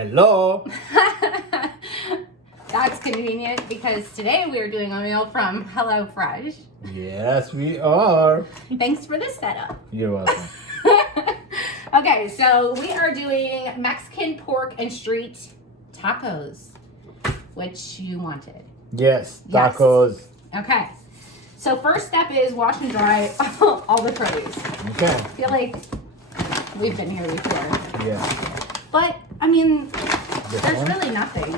Hello. That's convenient because today we are doing a meal from HelloFresh. Yes, we are. Thanks for the setup. You're welcome. Okay, so we are doing Mexican pork and street tacos, which you wanted. Yes, Yes. tacos. Okay, so first step is wash and dry all the produce. Okay. I feel like we've been here before. Yeah. But, I mean, This there's one? really nothing.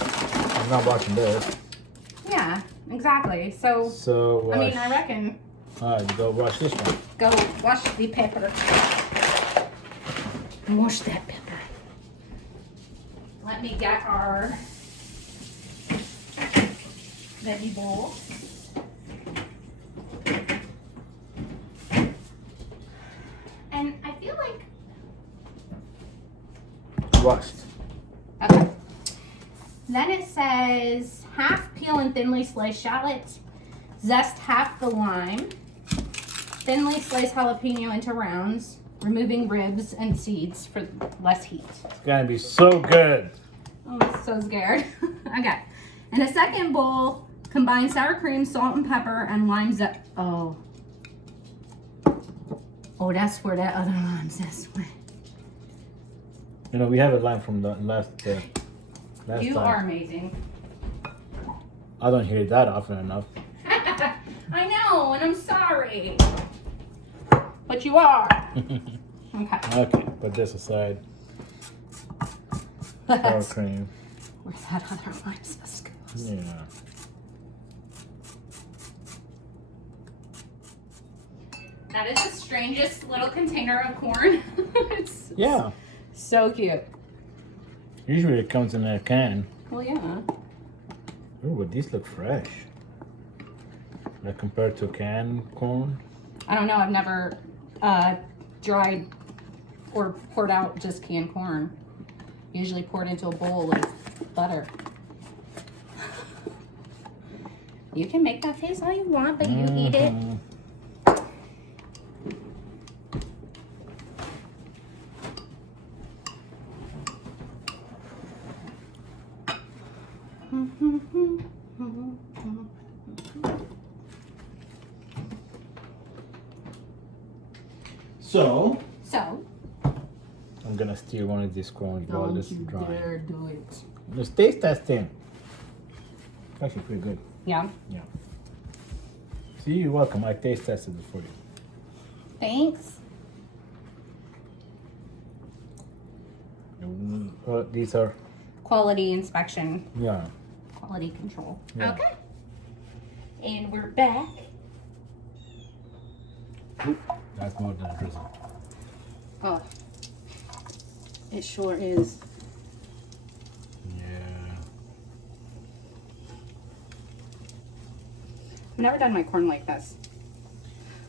I'm not watching this. Yeah, exactly. So, So wash. I mean, I reckon Alright, you go wash this one. go wash the pepper. Wash that pepper. Let me get our veggie bowl. And I feel like, Washed. okay. Then it says half peel and thinly sliced shallot, zest half the lime, thinly slice jalapeno into rounds, removing ribs and seeds for less heat. It's gonna be so good. Oh, I'm so scared. Okay. In a second bowl, combine sour cream, salt and pepper, and lime zest. Oh. Oh, that's where that other lime zest went. You know, we have a line from the last You time. are amazing. I don't hear it that often enough. I know, and I'm sorry. But you are. Okay. Okay, put this aside. Sour That's cream. where that other lime zest goes. Yeah. That is the strangest little container of corn. It's Yeah. so cute. Usually it comes in a can. Well, yeah. Ooh, but these look fresh. Like compared to canned corn. I don't know. I've never dried or poured out just canned corn. Usually poured into a bowl of butter. You can make that face all you want, but you eat it. Mhm. So, So, I'm gonna steal one of these corns while this is drying. do it. Let's taste testing. It's actually pretty good. Yeah. Yeah. See, you're welcome. I taste tested it for you. Thanks. These are, Quality inspection, yeah. quality control. Yeah. Okay. And we're back. Oop, that's more than a drizzle. Oh, it sure is. Yeah. I've never done my corn like this.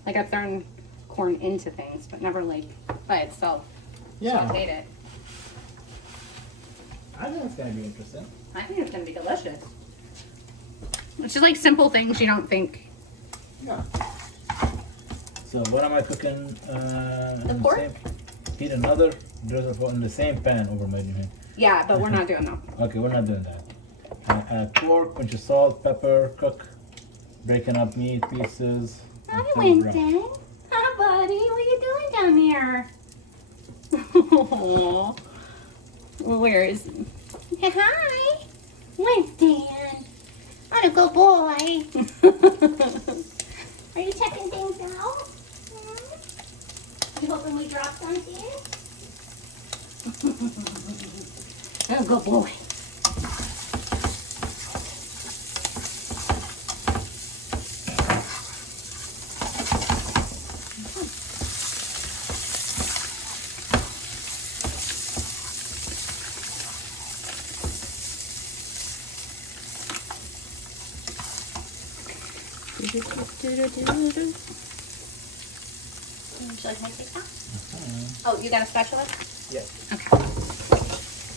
Like I've thrown corn into things, but never like by itself. So Yeah. I hate it. I think it's gonna be interesting. I think it's gonna be delicious. It's just like simple things you don't think. Yeah. So what am I cooking? In the pork? same, heat another drizzle in the same pan over my hand. Yeah, but we're not doing that. Okay, we're not doing that. Add pork, bunch of salt, pepper, cook, breaking up meat pieces. Hi, until brown. Winston. Hi, buddy. What are you doing down here? Aww. Where is he? Hey, hi. Winston. What a good boy. Are you checking things out? You hoping we drop something? Oh, good boy. Would you like me to take that? Oh, you got a spatula? Yes. Okay.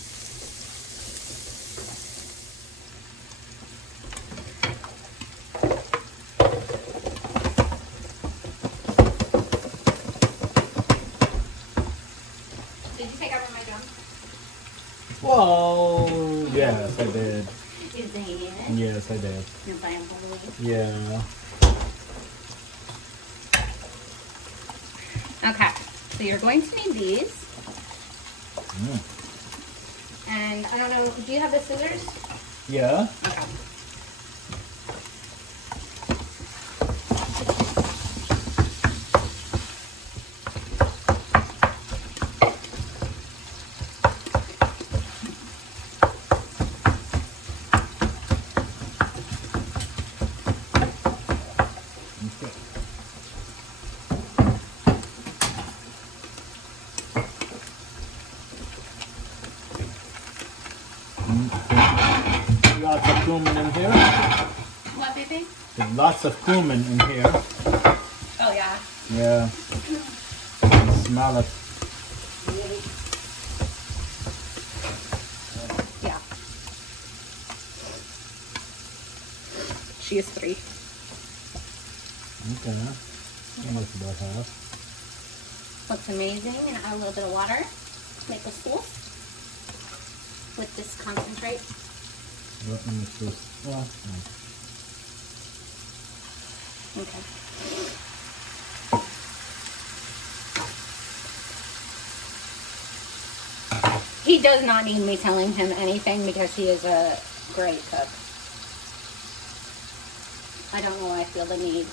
Did you take over my gum? Yes, I did. You're buying whole. Yeah. Okay, so you're going to need these. Mm. And I don't know, do you have the scissors? Yeah. Okay. Okay. Lots of cumin in here. What, baby? There's lots of cumin in here. Oh, yeah. Yeah. Smell it. Yeah. She is 3. Okay. That's about half. Looks amazing. And add a little bit of water. Maple spool. With this concentrate. What am I supposed to? Well, no. Okay. He does not need me telling him anything because he is a great cook. I don't know why I feel the need.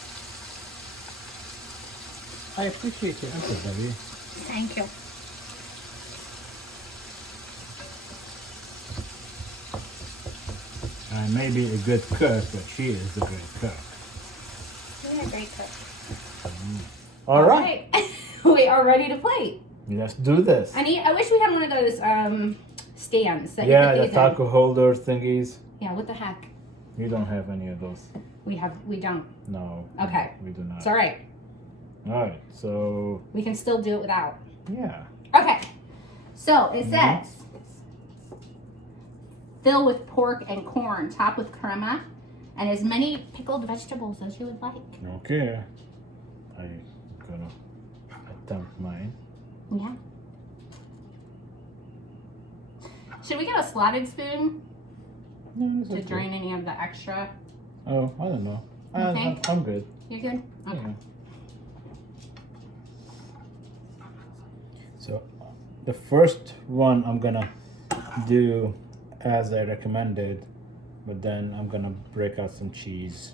I appreciate your effort, Debbie. Thank you. I may be a good cook, but she is a great cook. You're a great cook. All right. We are ready to plate. Let's do this. I wish we had one of those stands that Yeah, you the put these taco holder thingies. in. Yeah, what the heck? You don't have any of those. We don't. No. Okay. We do not. It's all right. All right. So, We can still do it without. yeah. Okay. So it Mhm. says fill with pork and corn, top with crema, and as many pickled vegetables as you would like. Okay. I'm gonna attempt mine. Yeah. Should we get a slotted spoon No, it's to okay. drain any of the extra? Oh, I don't know. You think? I'm good. You're good? Okay. Yeah. So, the first one I'm gonna do as I recommended, but then I'm gonna break out some cheese,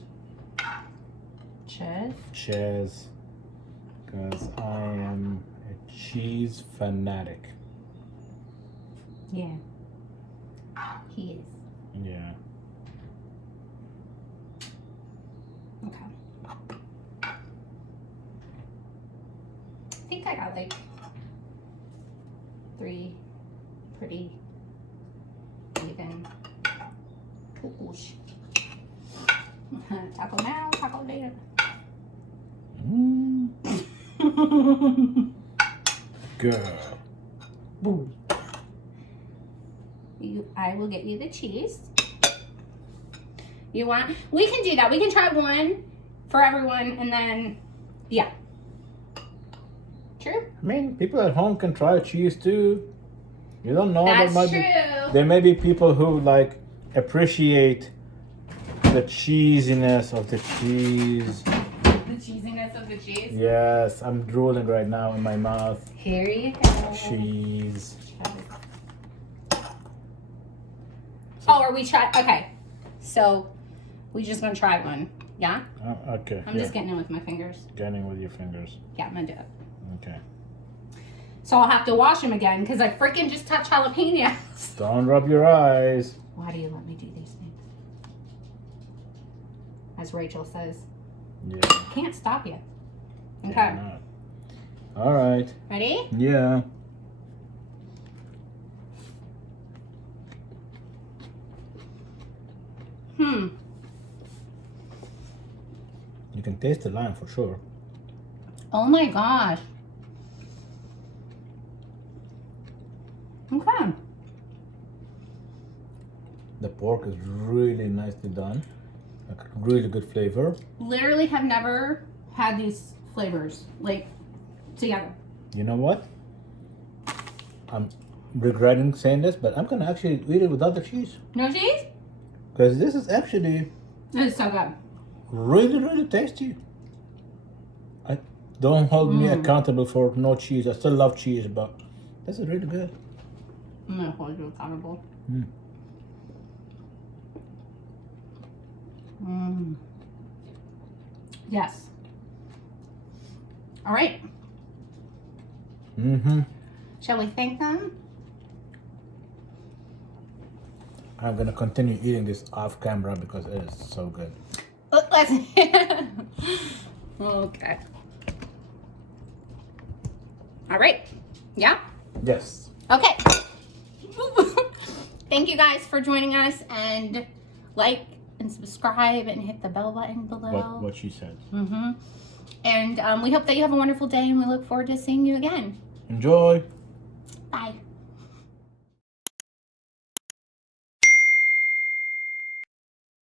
because I am a cheese fanatic. Yeah. He is. Yeah. Okay. I think I got like 3 pretty even tacos. Taco now, taco later. Good. Boom. I will get you the cheese. You want? We can do that. We can try one for everyone, and then, yeah. True. I mean, people at home can try cheese too. You don't know. That's there might true. There may be people who like appreciate the cheesiness of the cheese. The cheesiness of the cheese. Yes, I'm drooling right now in my mouth. Here you go. Cheese. Oh, are we try? Okay, so we just gonna try one. Yeah. Okay. I'm just getting in with my fingers. Getting with your fingers. Yeah, I'm gonna do it. Okay. So I'll have to wash them again because I freaking just touched jalapenos. Don't rub your eyes. Why do you let me do these things? As Rachel says, Yeah. can't stop you. Okay. Yeah, not. All right. Ready? Yeah. You can taste the lime for sure. Oh my gosh. Okay. The pork is really nicely done. Like really good flavor. Literally have never had these flavors like together. You know what? I'm regretting saying this, but I'm gonna actually eat it without the cheese. No cheese? Because this is actually It is so good. really, really tasty. Don't hold me accountable for no cheese. I still love cheese, but this is really good. I'm gonna hold you accountable. Yes. All right. Shall we thank them? I'm gonna continue eating this off camera because it is so good. Let's. Okay. All right. Yeah. Yes. Okay. Thank you guys for joining us, and like and subscribe and hit the bell button below. What she said. And we hope that you have a wonderful day, and we look forward to seeing you again. Enjoy. Bye.